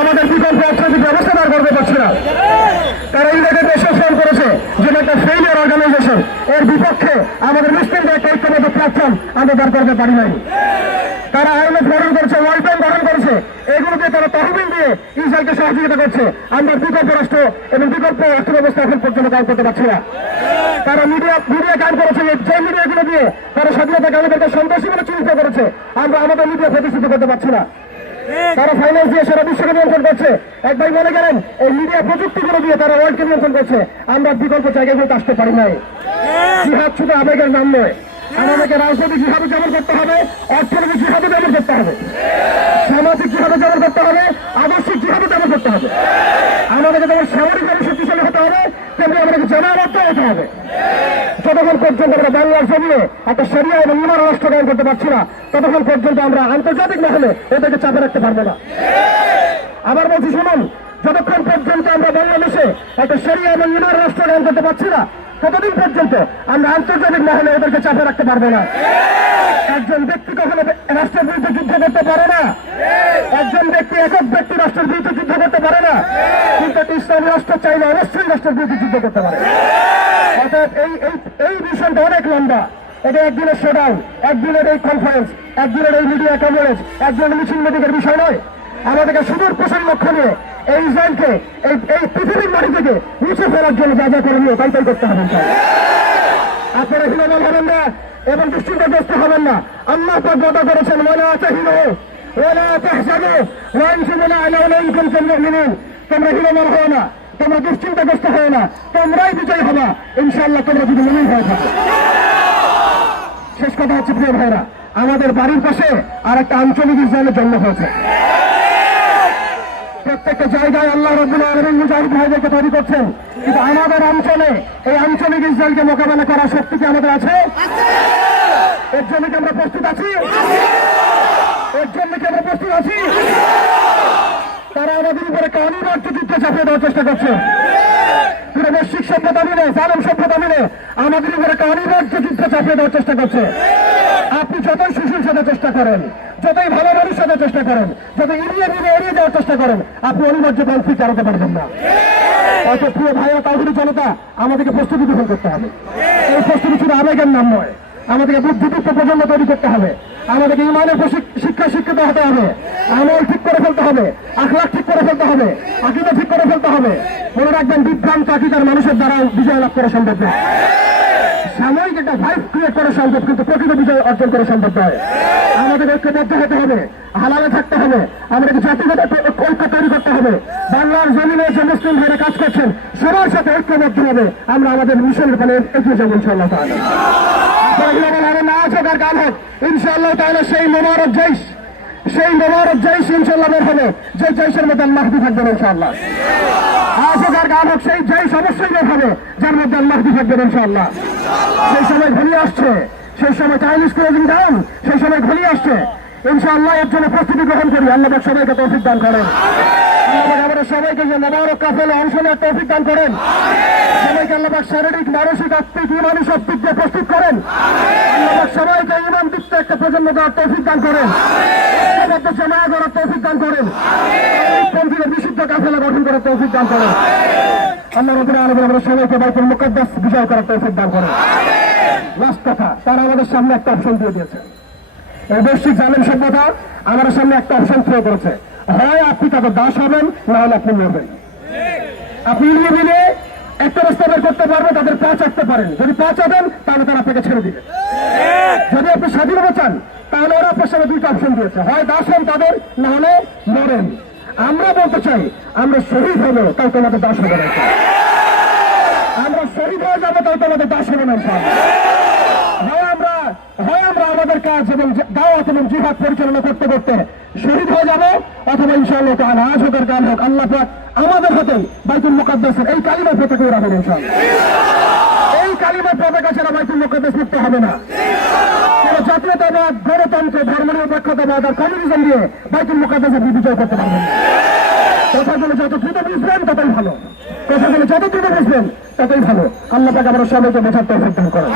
আমাদের বিকল্প অর্থনৈতিক ব্যবস্থা দাঁড় করতে পারছে না। তারা ইন্ডিয়াকে দেশে ফোন করেছে যেটা একটা ফেইলিয়ার অর্গানাইজেশন এর বিপক্ষে আমাদের মুসলিমদের একটা ঐক্যবদ্ধ প্ল্যাটফর্ম আমরা দাঁড় করতে পারি নাই। তারা আইএমএফ গঠন করেছে ওয়ার্ল্ড ব্যাংক গঠন করেছে। এগুলোকে তারা তহবিল দিয়ে ইসরায়েলকে সহযোগিতা করছে। আমরা বিকল্প রাষ্ট্র এবং বিকল্প রাষ্ট্র ব্যবস্থা এখন পর্যন্ত কাজ করতে পারছি না। তারা মিডিয়া মিডিয়া কাজ করেছে যে মিডিয়াগুলো দিয়ে তারা স্বাধীনতা কামীদেরকে সন্ত্রাসী বলে চিহ্নিত করেছে। আমরা আমাদের মিডিয়া প্রতিষ্ঠিত করতে পারছি না। তারা ফাইন্যান্স দিয়ে সারা বিশ্বকে নিয়ন্ত্রণ করছে। এক ভাই মনে করেন এই মিডিয়া প্রযুক্তিগুলো দিয়ে তারা ওয়ার্ল্ডকে নিয়ন্ত্রণ করছে। আমরা বিকল্প জায়গাগুলোতে আসতে পারি নাই। জিহাদ শুধু আবেগের নাম নয়, আমাদেরকে রাজনৈতিক জিহাদও যেমন করতে হবে, অর্থনৈতিক জিহাদও যেমন করতে হবে। সামাজিক জিহাদও যেমন করতে হবে, আদর্শিক জিহাদও যেমন করতে হবে আমাদেরকে যেমন সামরিকভাবে শক্তিশালী হতে হবে তেমনি আমাদেরকে জানাবদ্ধ হতে হবে যতক্ষণ আমরা বাংলার জমিয়ে একটা সেরিয়া এবং ইমান রাষ্ট্র কায়ন করতে পারছি না। ততক্ষণ পর্যন্ত আমরা আন্তর্জাতিক মহলে এদেরকে চাপে রাখতে পারব না। আবার বলছি, শুনুন, যতক্ষণ পর্যন্ত আমরা বাংলাদেশে একটা সেরিয়া এবং ইমান রাষ্ট্র কায়ন করতে পারছি না, ততদিন পর্যন্ত আমরা আন্তর্জাতিক মহলে এদেরকে চাপে রাখতে পারব না। একজন ব্যক্তি কখনো রাষ্ট্রের বিরুদ্ধে যুদ্ধ করতে পারে না। একজন ব্যক্তি একক ব্যক্তি রাষ্ট্রের বিরুদ্ধে যুদ্ধ করতে পারে না। কিন্তু একটা ইসলামী রাষ্ট্র চাইলে অবশ্যই রাষ্ট্রের বিরুদ্ধে যুদ্ধ করতে পারে। অর্থাৎ এই এই মিশনটা অনেক লম্বা। এটা একদিনের শোডাউন একদিনের এই কনফারেন্স একদিনের এই মিডিয়া কভারেজ একদিনের মিছিল মিটিংয়ের বিষয় নয়। আমাদেরকে সুদূর প্রসারী লক্ষ্য নিয়ে এই ইসরায়েলকে এই এই পৃথিবীর মাটি থেকে মুছে ফেলার জন্য যা যা করণীয় তাই তাই করতে হবে। আপনারা হীনমান হবেন না এবং দুশ্চিন্তাগ্রস্ত হবেন না। আল্লাহ কথা করেছেন, ওয়ালা তাহিনু, ওয়ালা তাহজানু, ওয়া আনতুম লা আলাউনা ইন কুনতুম মুমিনিন। তোমরা হীনমান হও না। তোমরা দুশ্চিন্তাগ্রস্ত হও না, তোমরাই বিজয় হবা। ইনশাল্লাহ তোমরা যদি মুমিন হয়ে থাকো। শেষ কথা হচ্ছে, প্রিয় ভাইরা, আমাদের বাড়ির পাশে আর একটা আঞ্চলিক ইসরায়েলের জন্ম হয়েছে। প্রত্যেকটা জায়গায় আল্লাহ মুজাহিদ ভাইদেরকে তৈরি করছেন। কিন্তু আমাদের অঞ্চলে এই আঞ্চলিক ইসরায়েলকে মোকাবেলা করার শক্তি কি আমাদের আছে? এর জন্য কি আমরা প্রস্তুত আছি? এর জন্য কি আমরা প্রস্তুত আছি? তারা আমাদের উপরে কানুন অর্থযুদ্ধ চাপিয়ে দেওয়ার চেষ্টা করছে। পুরো বৈশ্বিক সভ্যতা মিলে জানম সভ্যতা মিলে আমাদের উপরে কানুন অর্থযুদ্ধ চাপিয়ে দেওয়ার চেষ্টা করছে। আপনি যতই শিশুর সাথে চেষ্টা করেন, যতই ভালো মানুষের সাথে চেষ্টা করেন যত এড়িয়ে দিনে এড়িয়ে যাওয়ার চেষ্টা করেন, আপনি অনিবার্য কনফ্লিক্ট চালাতে পারবেন না। অত প্রিয় ভাই ও তাহিনী জনতা, আমাদেরকে প্রস্তুতি গ্রহণ করতে হবে। এই প্রস্তুতি শুধু আবেগের নাম নয়, আমাদেরকে বুদ্ধিদীপ্ত প্রজন্ম তৈরি করতে হবে। আমাদেরকে ইমানের শিক্ষা শিক্ষিত হতে হবে। আমল ঠিক করে ফেলতে হবে। আখলাখ ঠিক করে ফেলতে হবে। আকিদা ঠিক করে ফেলতে হবে। মনে রাখবেন, বিভ্রান্ত আকিদার মানুষের দ্বারা বিজয় লাভ করা সম্ভব নয়। সাময়িক একটা ভাইব ক্রিয়েট করা সম্ভব, কিন্তু প্রকৃত বিজয় অর্জন করা সম্ভব নয়। আমাদের ঐক্যবদ্ধ হতে হবে। হালালে থাকতে হবে। আমাদেরকে জাতিগত ঐক্য তৈরি করতে হবে। বাংলার জমিনে যে মুসলিম ভাইরা কাজ করছেন, সবার সাথে ঐক্যবদ্ধ হবে। আমরা আমাদের মিশনের ফলে এগিয়ে যাব ইনশাল্লাহ গান হোক সেই অবশ্যই সেই সময় আসছে সেই সময় চাইনিজ ডাউন সেই সময় আসছে ইনশাআল্লাহ এর জন্য প্রস্তুতি গ্রহণ করি আল্লাহ সবাইকে তৌফিক দান করেন সবাইকে যে কাফেলে অংশ নেওয়ার তৌফিক দান করেন। সবাইকে আল্লাহ পাক শারীরিক, মানসিক, আত্মিক, ইমানি শক্তিক দিয়ে প্রস্তুত করেন। আল্লাহ পাক সবাইকে ইমান দিতে একটা প্রজন্ম দেওয়ার তৌফিক দান করেন। করার দান করেন। বিশুদ্ধ কাফেলা গঠন করার দান করেন। আল্লাহ আলমিন আমরা সবাইকে মুকদ্দাস বিজয় করার দান করেন। লাস্ট কথা, তারা আমাদের সামনে একটা অপশন দিয়ে দিয়েছে। এই বৈশ্বিক জালেম সভ্যতা আমাদের সামনে একটা অপশন থ্রো করেছে। হয়, আপনি তাদের দাস হবেন না হলে আপনি মরবেন। আপনি নিয়ে দিলে একটা রাস্তা করতে পারবে, তাদের পা চাটতে পারেন। যদি পা চাটেন, তাহলে তারা আপনাকে ছেড়ে দিবে। যদি আপনি স্বাধীনতা চান, তাহলে ওরা আপনার সামনে দুইটা অপশন দিয়েছে। হয় দাস হন তাদের না হলে মরেন। আমরা বলতে চাই, আমরা শহীদ হব, তাই তোমাদের দাস হবে। না আমরা শহীদ হয়ে যাব, তাই তোমাদের দাস হবে না। হয় আমরা হয় আমরা আমাদের কাজ এবং দাওয়াত এবং জিহাদ পরিচালনা করতে করতে শহীদ হয়ে যাব। অথবা ইনশাআল্লাহ তাআলা আজ হোক কাল হোক, আল্লাহ আমাদের হাতে বাইতুল মুকাদ্দাসের এই কালিমার পতাকা রাখবেন ইনশাআল্লাহ। এই কালিমার পতাকা ছাড়া বাইতুল মুকাদ্দাস মুক্ত হবে না। জাতীয়তাবাদ গণতন্ত্র ধর্মনিরপেক্ষতাবাদ আর কমিউনিজম দিয়ে বাইতুল মুকাদ্দাসের বিজয় করতে পারবেন না। কথাগুলো যত দ্রুত বুঝবেন, ততই ভালো। কথাগুলো যত দ্রুত বুঝবেন, ততই ভালো। আল্লাহ পাক আমরা সবাইকে বোঝার তৌফিক করেন।